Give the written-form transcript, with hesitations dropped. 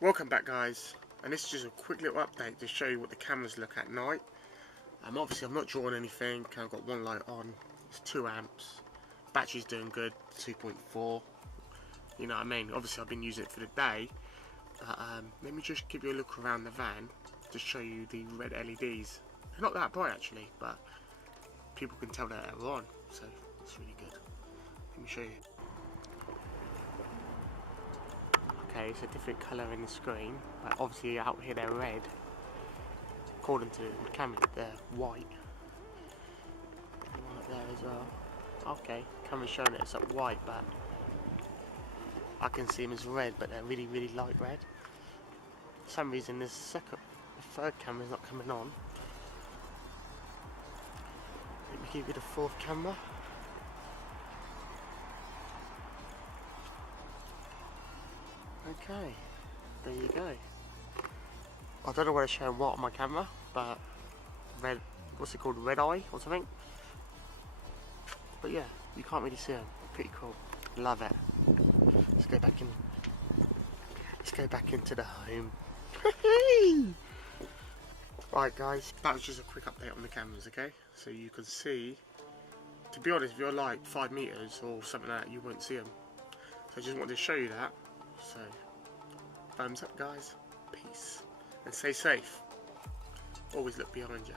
Welcome back, guys, and this is just a quick little update to show you what the cameras look at night. Obviously I'm not drawing anything. I've got one light on, it's 2 amps, battery's doing good, 2.4, you know what I mean. Obviously I've been using it for the day, but let me just give you a look around the van to show you the red LEDs. They're not that bright actually, but people can tell that they're on, so it's really good. Let me show you. Okay, it's a different colour in the screen, but obviously out here they're red. According to the camera, they're white. One up there as well. Okay, camera's showing it as white, but I can see them as red, but they're really, really light red. For some reason, the third camera's not coming on. Let me give you the fourth camera. Okay, there you go. I don't know whether it's showing what on my camera, but red, what's it called, red eye or something? But yeah, you can't really see them. Pretty cool. Love it. Let's go back in. Let's go back into the home. Right, guys, that was just a quick update on the cameras, okay? So you can see. To be honest, if you're like 5 meters or something like that, you won't see them. So I just wanted to show you that. So, thumbs up, guys. Peace. And stay safe. Always look behind you.